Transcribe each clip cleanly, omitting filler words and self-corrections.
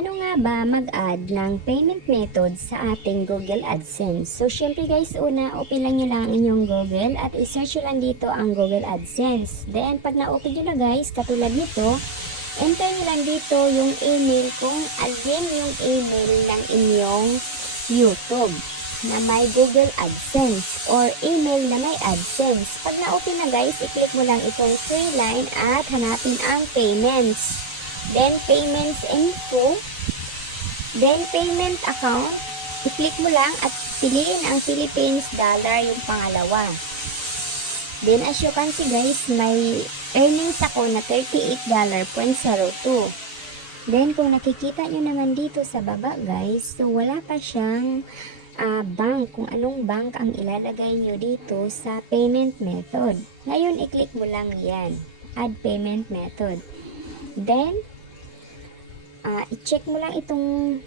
Paano nga ba mag-add ng payment method sa ating Google AdSense? So, syempre guys, una, open lang nyo lang ang inyong Google at i-search nyo lang dito ang Google AdSense. Then, pag na-open nyo na guys, katulad nito, enter nyo lang dito yung email kung alin yung email ng inyong YouTube na may Google AdSense or email na may AdSense. Pag na-open na guys, i-click mo lang itong three line at hanapin ang payments. Then, payments info. Then, payment account. I-click mo lang at piliin ang Philippines dollar yung pangalawa. Then, as you can see guys, may earnings ako na $38.02. Then, kung nakikita nyo naman dito sa baba guys, so wala pa siyang bank, kung anong bank ang ilalagay nyo dito sa payment method. Ngayon, i-click mo lang yan. Add payment method. Then, i-check mo lang itong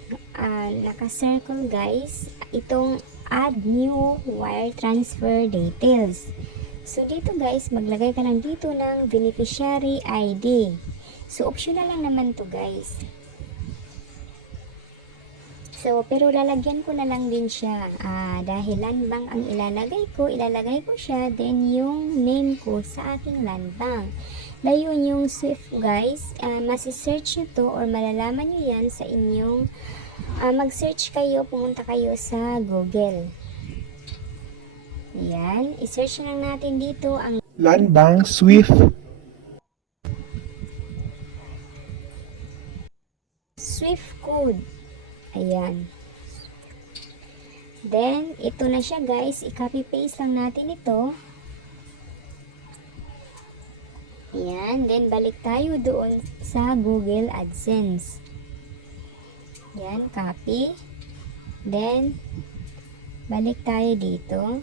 naka-circle guys, itong add new wire transfer details. So, dito guys, maglagay ka lang dito ng beneficiary ID. So, optional lang naman to guys. So, pero lalagyan ko na lang din siya. Dahil land bank ang ilalagay ko siya, then yung name ko sa aking land bank. Dahil yung Swift guys, masisearch nyo to or malalaman nyo yan sa inyong, mag-search kayo, pumunta kayo sa Google. Ayan, i-search lang natin dito ang Land Bank Swift code. Ayan. Then, ito na siya guys. I-copy paste lang natin ito. Ayan. Then, balik tayo doon sa Google AdSense. Ayan. Copy. Then, balik tayo dito.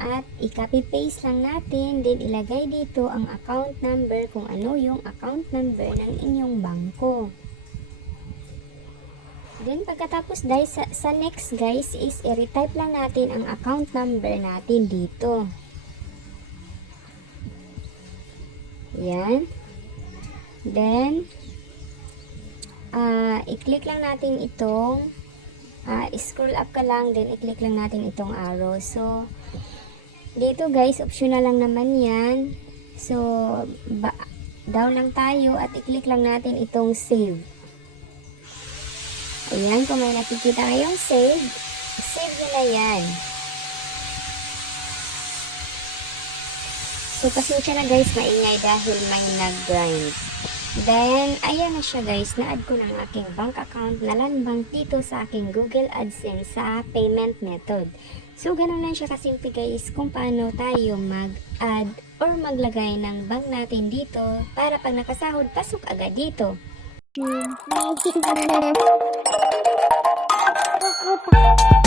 At, i-copy paste lang natin. Then, ilagay dito ang account number kung ano yung account number ng inyong bangko. Then, pagkatapos guys, sa next guys is i-retype lang natin ang account number natin dito. Yan. Then, i-click lang natin itong, scroll up ka lang, then i-click lang natin itong arrow. So, dito guys, optional lang naman yan. So, down lang tayo at i-click lang natin itong save. Ayan, kung may nakikita kayong save nyo na yan. So, pasensya na guys, maingay dahil may nag-grind. Then, ayan na siya guys, na-add ko ng aking bank account na land bank dito sa aking Google AdSense sa payment method. So, ganun lang siya kasimple guys kung paano tayo mag-add or maglagay ng bank natin dito para pag nakasahod, pasok agad dito. Opa.